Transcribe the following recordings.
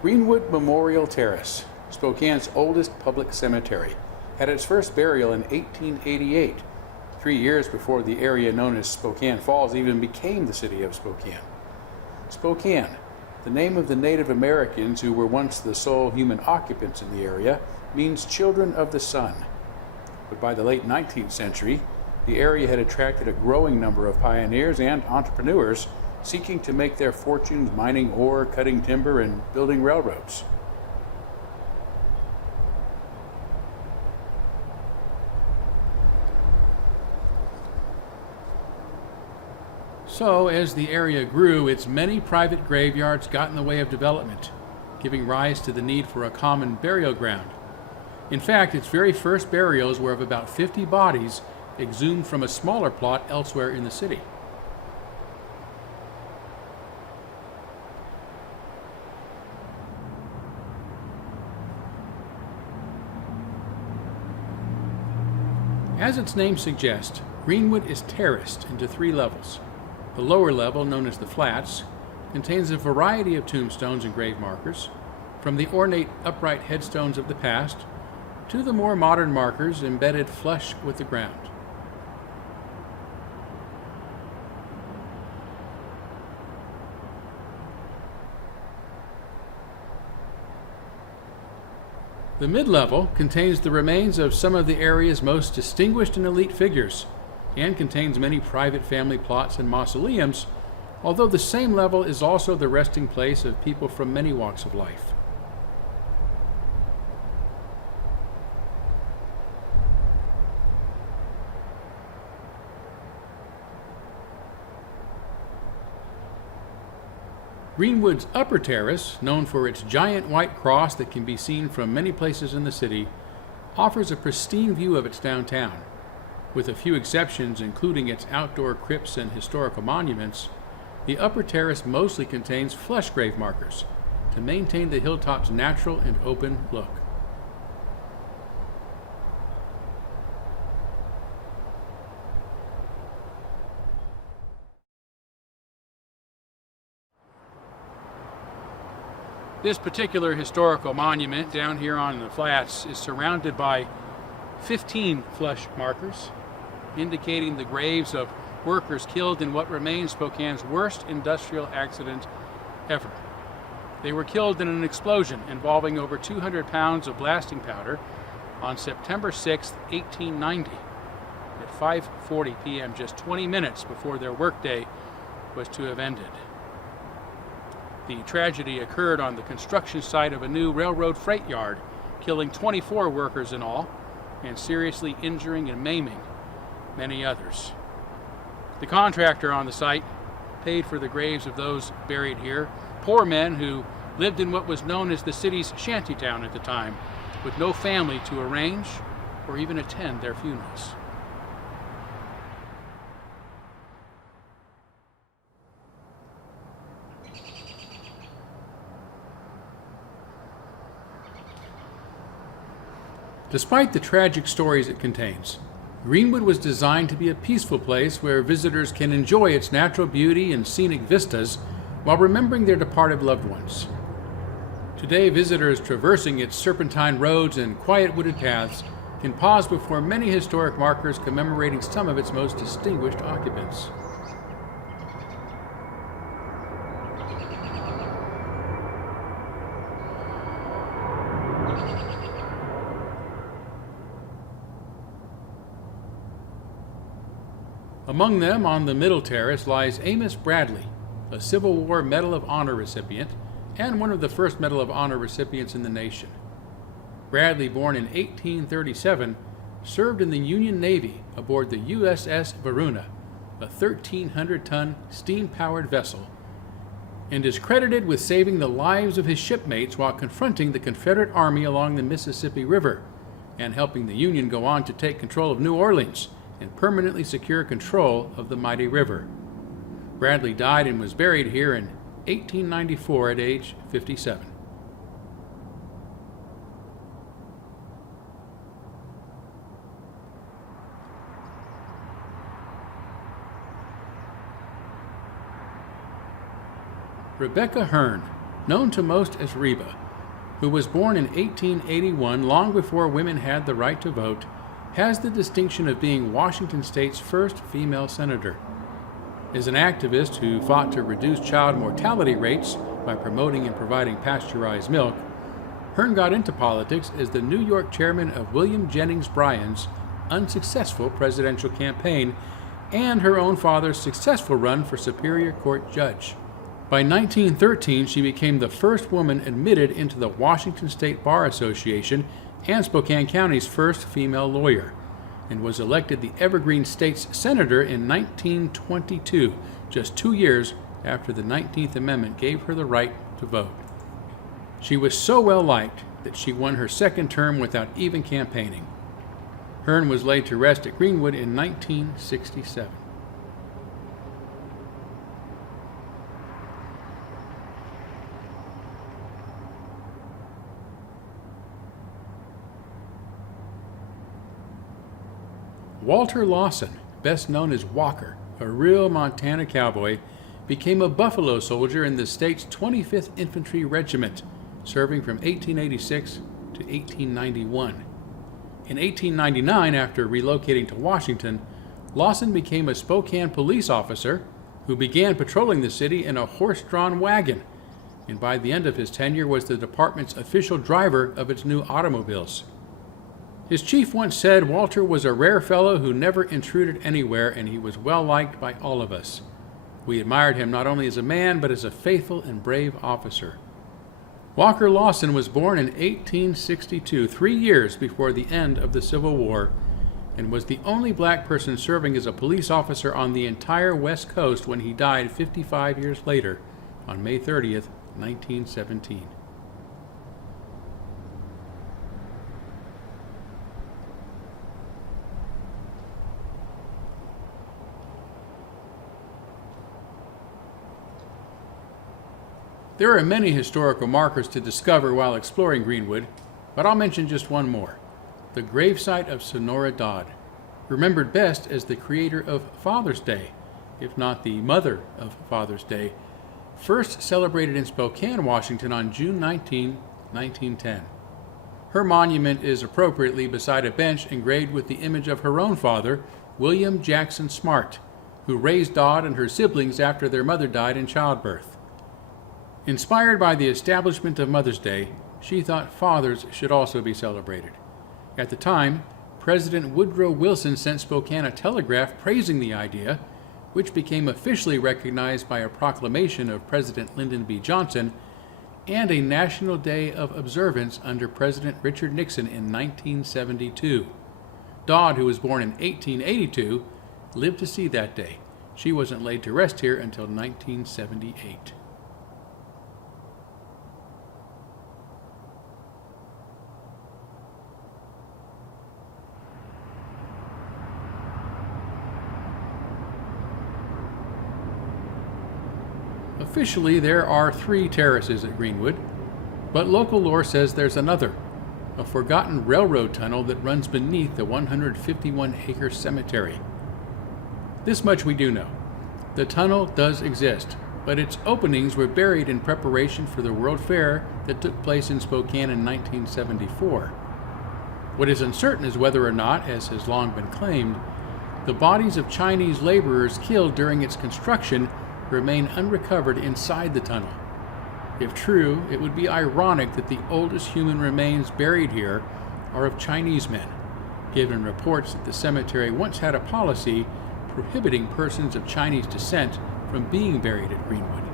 Greenwood Memorial Terrace, Spokane's oldest public cemetery, had its first burial in 1888, 3 years before the area known as Spokane Falls even became the city of Spokane. Spokane, the name of the Native Americans who were once the sole human occupants in the area, means children of the sun. But by the late 19th century, the area had attracted a growing number of pioneers and entrepreneurs seeking to make their fortunes mining ore, cutting timber, and building railroads. So, as the area grew, its many private graveyards got in the way of development, giving rise to the need for a common burial ground. In fact, its very first burials were of about 50 bodies exhumed from a smaller plot elsewhere in the city. As its name suggests, Greenwood is terraced into 3 levels. The lower level, known as the Flats, contains a variety of tombstones and grave markers, from the ornate upright headstones of the past to the more modern markers embedded flush with the ground. The mid-level contains the remains of some of the area's most distinguished and elite figures, and contains many private family plots and mausoleums, although the same level is also the resting place of people from many walks of life. Greenwood's upper terrace, known for its giant white cross that can be seen from many places in the city, offers a pristine view of its downtown. With a few exceptions, including its outdoor crypts and historical monuments, the upper terrace mostly contains flush grave markers to maintain the hilltop's natural and open look. This particular historical monument down here on the Flats is surrounded by 15 flush markers, indicating the graves of workers killed in what remains Spokane's worst industrial accident ever. They were killed in an explosion involving over 200 pounds of blasting powder on September 6, 1890, at 5:40 p.m., just 20 minutes before their workday was to have ended. The tragedy occurred on the construction site of a new railroad freight yard, killing 24 workers in all, and seriously injuring and maiming many others. The contractor on the site paid for the graves of those buried here, poor men who lived in what was known as the city's shantytown at the time, with no family to arrange or even attend their funerals. Despite the tragic stories it contains, Greenwood was designed to be a peaceful place where visitors can enjoy its natural beauty and scenic vistas while remembering their departed loved ones. Today, visitors traversing its serpentine roads and quiet wooded paths can pause before many historic markers commemorating some of its most distinguished occupants. Among them, on the middle terrace, lies Amos Bradley, a Civil War Medal of Honor recipient and one of the first Medal of Honor recipients in the nation. Bradley, born in 1837, served in the Union Navy aboard the USS Varuna, a 1,300-ton steam-powered vessel, and is credited with saving the lives of his shipmates while confronting the Confederate Army along the Mississippi River and helping the Union go on to take control of New Orleans and permanently secure control of the mighty river. Bradley died and was buried here in 1894 at age 57. Rebecca Hearn, known to most as Reba, who was born in 1881, long before women had the right to vote, has the distinction of being Washington State's first female senator. As an activist who fought to reduce child mortality rates by promoting and providing pasteurized milk, Hearn got into politics as the New York chairman of William Jennings Bryan's unsuccessful presidential campaign and her own father's successful run for Superior Court judge. By 1913, she became the first woman admitted into the Washington State Bar Association and Spokane County's first female lawyer, and was elected the Evergreen State's senator in 1922, just 2 years after the 19th Amendment gave her the right to vote. She was so well liked that she won her second term without even campaigning. Hearn was laid to rest at Greenwood in 1967. Walter Lawson, best known as Walker, a real Montana cowboy, became a Buffalo soldier in the state's 25th Infantry Regiment, serving from 1886 to 1891. In 1899, after relocating to Washington, Lawson became a Spokane police officer who began patrolling the city in a horse-drawn wagon, and by the end of his tenure was the department's official driver of its new automobiles. His chief once said Walter was a rare fellow who never intruded anywhere, and he was well liked by all of us. We admired him not only as a man, but as a faithful and brave officer. Walker Lawson was born in 1862, 3 years before the end of the Civil War, and was the only black person serving as a police officer on the entire West Coast when he died 55 years later, on May 30th, 1917. There are many historical markers to discover while exploring Greenwood, but I'll mention just one more: the gravesite of Sonora Dodd, remembered best as the creator of Father's Day, if not the mother of Father's Day, first celebrated in Spokane, Washington on June 19, 1910. Her monument is appropriately beside a bench engraved with the image of her own father, William Jackson Smart, who raised Dodd and her siblings after their mother died in childbirth. Inspired by the establishment of Mother's Day, she thought fathers should also be celebrated. At the time, President Woodrow Wilson sent Spokane a telegraph praising the idea, which became officially recognized by a proclamation of President Lyndon B. Johnson and a National Day of Observance under President Richard Nixon in 1972. Dodd, who was born in 1882, lived to see that day. She wasn't laid to rest here until 1978. Officially, there are 3 terraces at Greenwood, but local lore says there's another, a forgotten railroad tunnel that runs beneath the 151-acre cemetery. This much we do know: the tunnel does exist, but its openings were buried in preparation for the World Fair that took place in Spokane in 1974. What is uncertain is whether or not, as has long been claimed, the bodies of Chinese laborers killed during its construction remain unrecovered inside the tunnel. If true, it would be ironic that the oldest human remains buried here are of Chinese men, given reports that the cemetery once had a policy prohibiting persons of Chinese descent from being buried at Greenwood.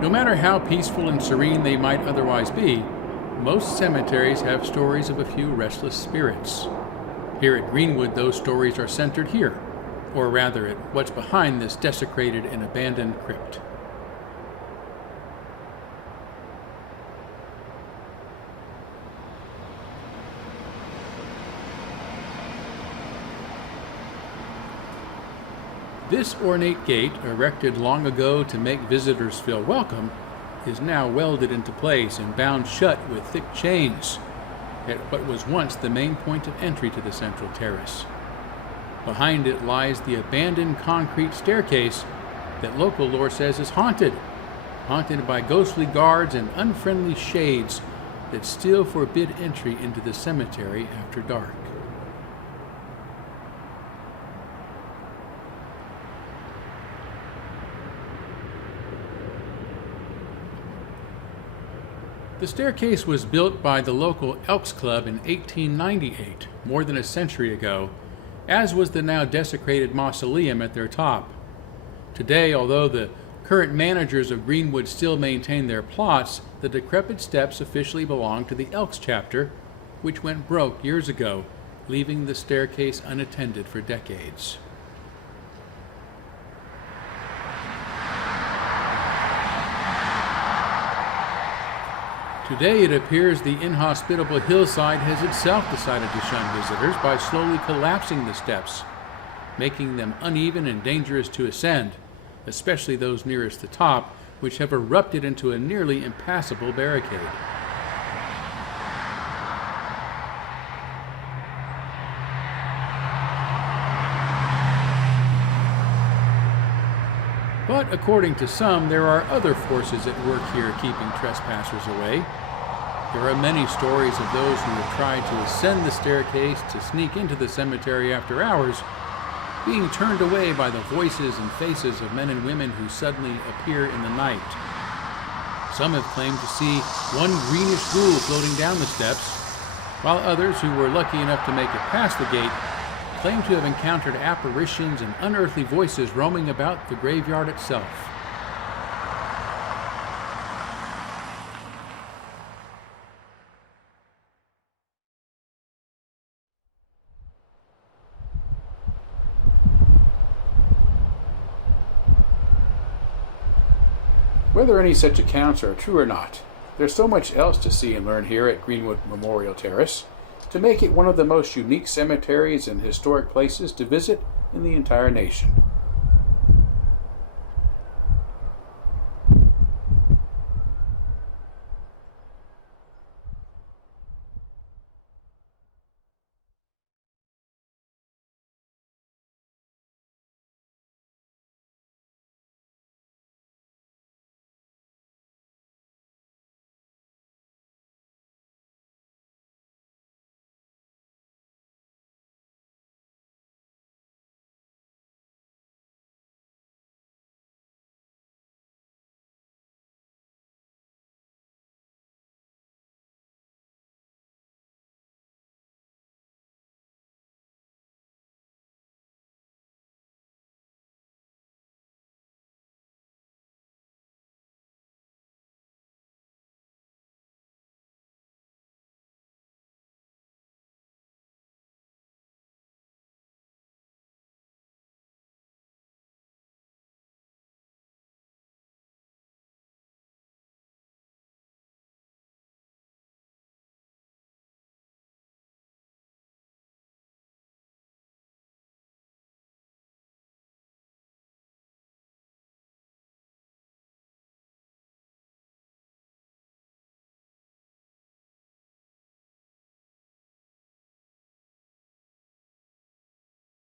No matter how peaceful and serene they might otherwise be, most cemeteries have stories of a few restless spirits. Here at Greenwood, those stories are centered here, or rather at what's behind this desecrated and abandoned crypt. This ornate gate, erected long ago to make visitors feel welcome, is now welded into place and bound shut with thick chains at what was once the main point of entry to the central terrace. Behind it lies the abandoned concrete staircase that local lore says is haunted by ghostly guards and unfriendly shades that still forbid entry into the cemetery after dark. The staircase was built by the local Elks Club in 1898, more than a century ago, as was the now desecrated mausoleum at their top. Today, although the current managers of Greenwood still maintain their plots, the decrepit steps officially belong to the Elks chapter, which went broke years ago, leaving the staircase unattended for decades. Today it appears the inhospitable hillside has itself decided to shun visitors by slowly collapsing the steps, making them uneven and dangerous to ascend, especially those nearest the top, which have erupted into a nearly impassable barricade. But according to some, there are other forces at work here keeping trespassers away. There are many stories of those who have tried to ascend the staircase to sneak into the cemetery after hours, being turned away by the voices and faces of men and women who suddenly appear in the night. Some have claimed to see one greenish ghoul floating down the steps, while others who were lucky enough to make it past the gate claim to have encountered apparitions and unearthly voices roaming about the graveyard itself. Whether any such accounts are true or not, there's so much else to see and learn here at Greenwood Memorial Terrace to make it one of the most unique cemeteries and historic places to visit in the entire nation.